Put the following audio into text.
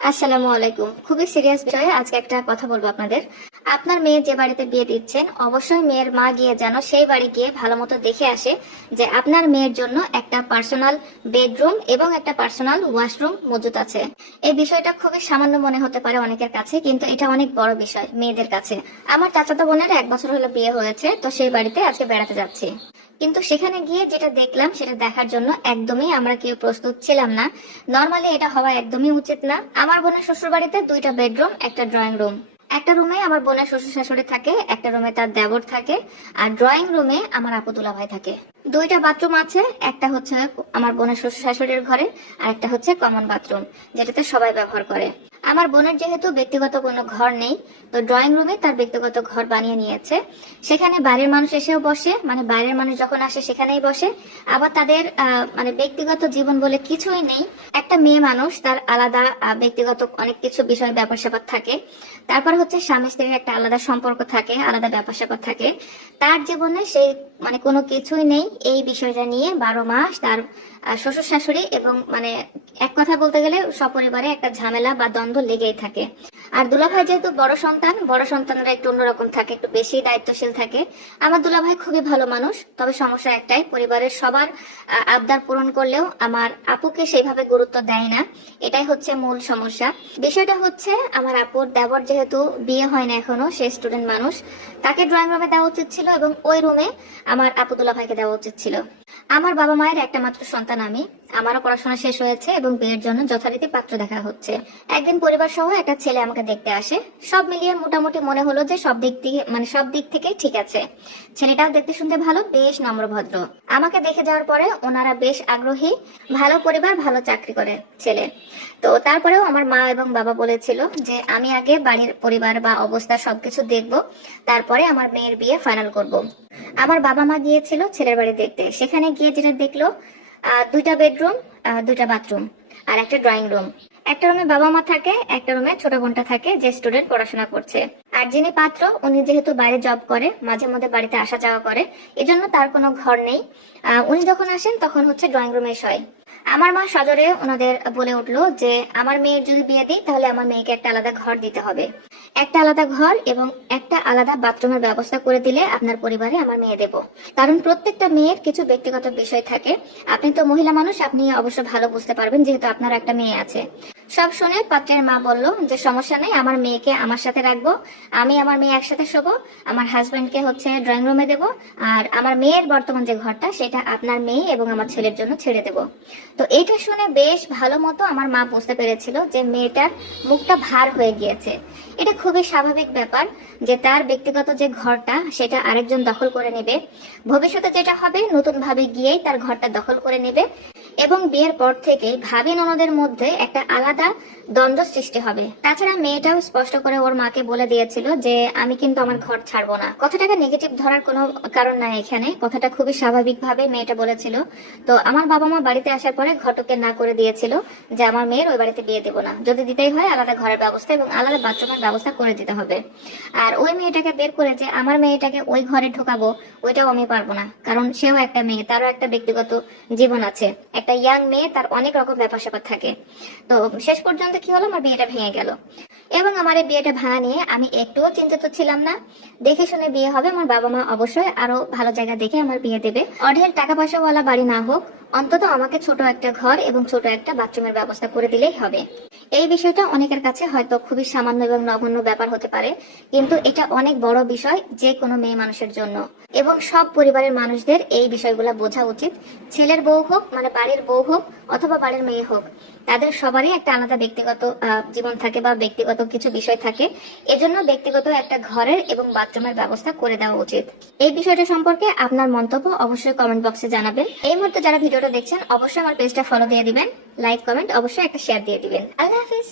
আসসালামু আলাইকুম। খুবই সিরিয়াস বিষয়ে আজকে একটা কথা বলবো আপনাদের। আপনার মেয়ে যে বাড়িতে বিয়ে দিচ্ছেন, অবশ্যই মেয়ের মা গিয়ে যেন সেই বাড়ি গিয়ে ভালো মতো দেখে আসে যে আপনার মেয়ের জন্য একটা পার্সোনাল বেডরুম এবং একটা পার্সোনাল ওয়াশরুম মজুত আছে। এই বিষয়টা খুবই সামান্য মনে হতে পারে অনেকের কাছে, কিন্তু এটা অনেক বড় বিষয় মেয়েদের কাছে। আমার চাচাতো বোনের 1 বছর হলো বিয়ে হয়েছে, তো সেই বাড়িতে আজকে বেড়াতে যাচ্ছি। কিন্তু সেখানে গিয়ে যেটা দেখলাম সেটা দেখার জন্য একদমই আমরা কেউ প্রস্তুত ছিলাম না। নর্মালি এটা হওয়া একদমই উচিত না। আমার বোনের শ্বশুর বাড়িতে 2টা বেডরুম, একটা ড্রয়িং রুম। একটা রুমে আমার বোনের শ্বশুর শাশুড়ি থাকে, একটা রুমে তার দেবর থাকে, আর ড্রয়িং রুমে আমার আপু দুলাভাই থাকে। 2টা বাথরুম আছে, একটা হচ্ছে আমার বোনের শ্বশুর শাশুড়ির ঘরে, আর একটা হচ্ছে কমন বাথরুম, যেটাতে সবাই ব্যবহার করে। আমার বোনের যেহেতু ব্যক্তিগত কোনো ঘর নেই, তো ড্রয়িং রুমে তার ব্যক্তিগত ঘর বানিয়ে নিয়েছে। সেখানে বাইরের মানুষ এসেও বসে, মানে বাইরের মানুষ যখন আসে সেখানেই বসে। আবার তাদের মানে ব্যক্তিগত জীবন বলে কিছুই নেই। একটা মেয়ে মানুষ তার আলাদা ব্যক্তিগত অনেক কিছু বিষয় ব্যাপার স্যাপার থাকে। তারপর হচ্ছে স্বামী স্ত্রীর একটা আলাদা সম্পর্ক থাকে, আলাদা ব্যাপার স্যাপার থাকে। তার জীবনে সেই মানে কোনো কিছুই নেই। এই বিষয়টা নিয়ে 12 মাস তার শ্বশুর শাশুড়ি এবং মানে এক কথা বলতে গেলে সপরিবারে একটা ঝামেলা বা দ্বন্দ্ব লেগেই থাকে। আর দুলাভাই যেহেতু বড় সন্তান, বড় সন্তানরা একটু অন্যরকম থাকে, একটু বেশি দায়িত্বশীল থাকে। আমার দুলাভাই খুবই ভালো মানুষ, তবে সমস্যা একটাই, পরিবারের সবার আবদার পূরণ করলেও আমার আপুকে সেইভাবে গুরুত্ব দেয় না। এটাই হচ্ছে মূল সমস্যা। বিষয়টা হচ্ছে আমার আপুর দেবর যেহেতু বিয়ে হয় না এখনো, সে স্টুডেন্ট মানুষ, তাকে ড্রয়িং রুমে দেওয়া উচিত ছিল এবং ওই রুমে আমার আপু দুলাভাইকে দেওয়া উচিত ছিল। আমার বাবা মায়ের একটা মাত্র সন্তান আমি। আমারও পড়াশোনা শেষ হয়েছে এবং বিয়ের জন্য যথারীতি পাত্র দেখা হচ্ছে। একদিন পরিবার সহ একটা ছেলে আমাকে দেখতে আসে। সব মিলিয়ে মোটামুটি মনে হলো যে সব দিক থেকে ঠিক আছে। ছেলেটাও দেখতে শুনতে ভালো, বেশ নম্রভদ্র। আমাকে দেখে যাওয়ার পরে ওনারা বেশ আগ্রহী। ভালো পরিবার, ভালো চাকরি করে ছেলে। তো তারপরেও আমার মা এবং বাবা বলেছিল যে আমি আগে বাড়ির পরিবার বা অবস্থা সবকিছু দেখবো, তারপরে আমার মেয়ের বিয়ে ফাইনাল করব। আমার বাবা মা গিয়েছিল ছেলের বাড়ি দেখতে। সেখানে গিয়ে যেটা দেখলো, 2টা বেডরুম, 2টা বাথরুম, আর একটা ড্রয়িং রুম। একটা রুমে বাবা মা থাকে, একটা রুমে ছোট বোনটা থাকে যে স্টুডেন্ট পড়াশোনা করছে। আর যিনি পাত্র, উনি যেহেতু বাইরে জব করে, মাঝে মধ্যে বাড়িতে আসা যাওয়া করে, এজন্য তার কোনো ঘর নেই। উনি যখন আসেন তখন হচ্ছে ড্রয়িং রুমে শয়। আমার মা সজোরে ওনাদের বলে উঠলো যে আমার মেয়ের যদি বিয়ে দিই তাহলে আমার মেয়েকে একটা আলাদা ঘর দিতে হবে। একটা আলাদা ঘর এবং একটা আলাদা বাথরুমের ব্যবস্থা করে দিলে আপনার পরিবারে আমার মেয়ে দেব। কারণ প্রত্যেকটা মেয়ের কিছু ব্যক্তিগত বিষয় থাকে। আপনি তো মহিলা মানুষ, আপনি অবশ্য ভালো বুঝতে পারবেন যেহেতু আপনার একটা মেয়ে আছে। সব শুনে পাত্রের মা বলল যে সমস্যা নেই, আমার মেয়েকে আমার সাথে রাখবো, আমি আমার মেয়ে একসাথে শোবো, আমার হাজবেন্ডকে হচ্ছে ড্রয়িং রুমে দেবো, আর আমার মেয়ের বর্তমান যে ঘরটা সেটা আপনার মেয়ে এবং আমার ছেলের জন্য ছেড়ে দেবো। তো এইটা শুনে বেশ ভালো মতো আমার মা বুঝতে পেরেছিল যে মেয়েটার মুখটা ভার হয়ে গিয়েছে। এটা খুবই স্বাভাবিক ব্যাপার যে তার ব্যক্তিগত যে ঘরটা সেটা আরেকজন দখল করে নেবে। ভবিষ্যতে যেটা হবে, নতুন ভাবে গিয়েই তার ঘরটা দখল করে নেবে এবং বিয়ের পর থেকে ভাবি ননদের মধ্যে একটা আলাদা দ্বন্দ্ব সৃষ্টি হবে। তাছাড়া মেয়েটাও স্পষ্ট করে ওর মাকে বলে দিয়েছিল যে আমি কিন্তু আমার ঘর ছাড়বো না। কথাটাকে নেগেটিভ ধরার কোনো কারণ নাই এখানে, কথাটা খুবই স্বাভাবিকভাবে মেয়েটা বলেছিল। তো আমার বাবা মা বাড়িতে আসার পরে ঘটককে না করে দিয়েছিল যে আমার মেয়ের ওই বাড়িতে বিয়ে দেবো না, যদি দিতেই হয় আলাদা ঘরের ব্যবস্থা এবং আলাদা বাথরুমের ব্যবস্থা করে দিতে হবে। আর ওই মেয়েটাকে বের করে যে আমার মেয়েটাকে ওই ঘরে ঢোকাবো, ওইটাও আমি পারবো না, কারণ সেও একটা মেয়ে, তারও একটা ব্যক্তিগত জীবন আছে। একটা ইয়াং মেয়ে, তার অনেক রকম ব্যাপার স্যাপার থাকে। তো শেষ পর্যন্ত কি হলো, আমার বিয়েটা ভেঙে গেল। এবং আমার এই বিয়েটা ভাঙা নিয়ে আমি একটুও চিন্তিত ছিলাম না। দেখে শুনে বিয়ে হবে, আমার বাবা মা অবশ্যই আরো ভালো জায়গা দেখে আমার বিয়ে দেবে। অঢেল টাকা পয়সাওয়ালা বাড়ি না হোক, অন্তত আমাকে ছোট একটা ঘর এবং ছোট একটা বাথরুমের ব্যবস্থা করে দিলেই হবে। এই বিষয়টা অনেকের কাছে হয়তো খুবই সামান্য এবং নগণ্য ব্যাপার হতে পারে, কিন্তু এটা অনেক বড় বিষয় যে কোনো মেয়ে মানুষের জন্য। এবং সব পরিবারের মানুষদের এই বিষয়গুলো বোঝা উচিত। ছেলের বউ হোক, মানে বাড়ির বউ হোক, অথবা বাড়ির মেয়ে হোক, তাদের সবারই একটা আলাদা ব্যক্তিগত জীবন থাকে বা ব্যক্তিগত কিছু বিষয় থাকে। এজন্য ব্যক্তিগত একটা ঘরের এবং বাথরুমের ব্যবস্থা করে দেওয়া উচিত। এই বিষয়টা সম্পর্কে আপনার মন্তব্য অবশ্যই কমেন্ট বক্সে জানাবেন। এই মুহূর্তে যারা ভিডিওটা দেখছেন অবশ্যই আমার পেজটা ফলো দিয়ে দিবেন, লাইক কমেন্ট অবশ্যই একটা শেয়ার দিয়ে দিবেন। আল্লাহ হাফিজ।